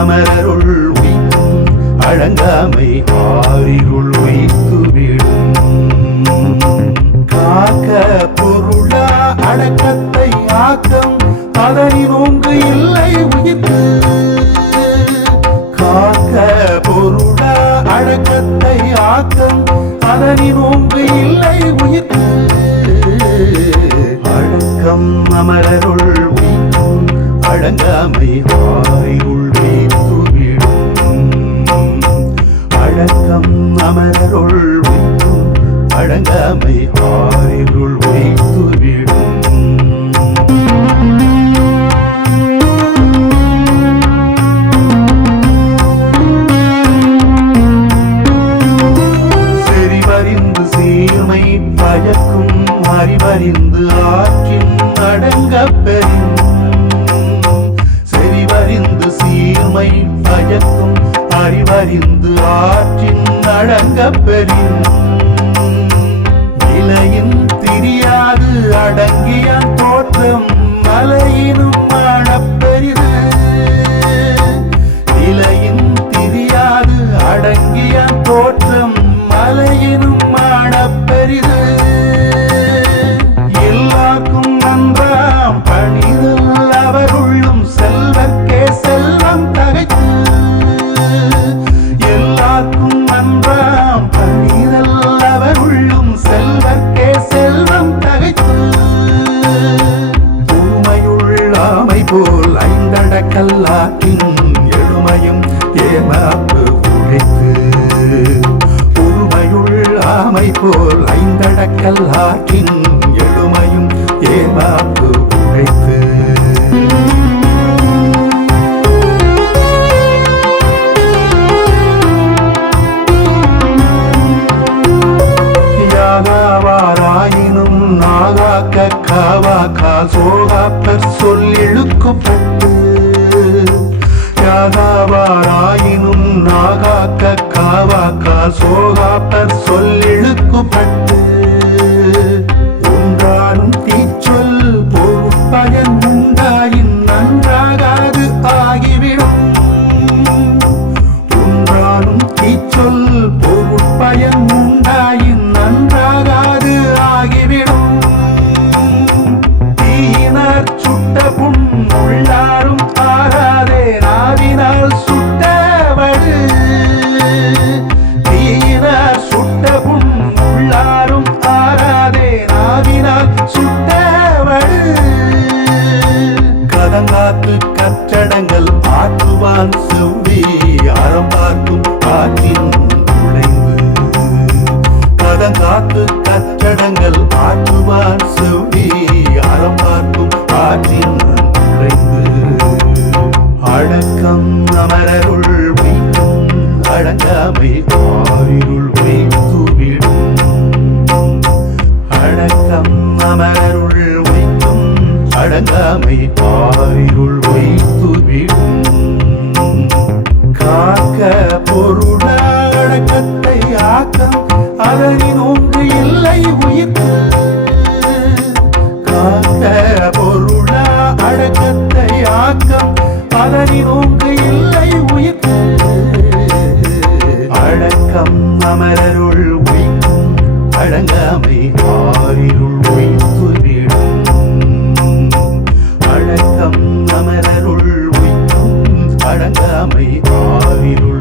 அமரருள் உய்க்கும் அடங்காமை ஆறிருள் உய்த்துவிடும். காக்க பொருளா அடக்கத்தை ஆக்கம் அதனின் ஓங்கு இல்லை உயிர்த்து. காக்க பொருளா அடக்கத்தை ஆக்கம் அதனின் ஓங்கு இல்லை உயிர்த்து. அடக்கம் அமரருள் உய்க்கும் அடங்காமை ஆறிருள் உய்த்துவிடும். அடக்கம் அமரருள் உய்க்கும் அடங்காமை ஆறிருள் உய்த்துவிடும். செறிவறிந்து சீர்மை பயக்கும் அறிவறிந்து ஆற்றின் அடங்கப்பெறின். செறிவறிந்து சீர்மை பயக்கும் அறிவறிந்து ஆற்றின் அடங்கப்பெறின். நிலையின் திரியாது அடங்கிய தோற்றம் மலையினும் ஆடப்பெரிது. நிலையின் திரியாது அடங்கிய தோற்றம் மலையினும் ஆடப்பெரிது. எல்லாருக்கும் நன்றாம் பணிதல் அவருள்ளும் செல்வர்க்கே செல்வம் தகைத்து. எல்லாருக்கும் நன்றாம் பணிதல் அவருள்ளும் செல்வர்க்கே செல்வம் தகைத்து. ஊமையுள்ளாமை போல் ஐந்தடக்கல்லாக்கின் எழுமையும் ஏமாப்பு உழைத்து. ஊமையுள்ளாமை போல் ஐந்தடக்கல்லாக்கின் எழுமையும் ஏமாப்பு உழைத்து. யாகாவாராயினும் நாகாக்க காவாக்கா சோகாப்பர் சொல்லிழுக்கப்பட்டு. யாகாவாராயினும் நாகாக்க காவாக்கா சோகாப்பர் சொல்லிழுக்கப்பட்டு. ஒன்றானும் தீச்சொல் பொறுப்பயன் உண்டாயின் நன்றாகாது ஆகிவிடும். ஒன்றானும் தீச்சொல் பொறுப்பயன் உண்டாயின் நன்றாகாது ஆகிவிடும். தீயினர் சுட்ட புண் உள்ளாரும் ஆறாதே நாவினால் சுட்டவடு. தீயினர் சுட்ட புண் உள்ளாரும் ஆறாதே நாவினால் சுட்டவடு. கதங்காத்து கற்றடங்கள் ஆற்றுவான் செவ்வி அறம் பார்க்கும் ஆற்றின் நுழைந்து. கதங்காத்து கற்றடங்கள் ஆற்றுவான் செவ்வி அறம் பார்க்கும் ஆற்றின் நுழைந்து. அடக்கம் அமரருள் உய்க்கும் அடங்காமை ஆறிருள் உய்த்துவிடும். அடக்கம் அமரருள் உய்க்கும் அடங்காமை ஆறிருள் உய்த்துவிடும். காக்க பொருள அடக்கத்தை ஆக்கம் அதனின் ஓங்கு இல்லை உயிர்த்து. காக்க பொருள அடக்கத்தை ஆக்கம் அதனின் ஓங்கு இல்லை உயிர்த்து. அடக்கம் அமரருள் உய்க்கும் அடங்காமை ஆறிருள் உய்த்துவிடும். அடக்கம் அமரருள் உய்க்கும் அடங்காமை ஆறிருள்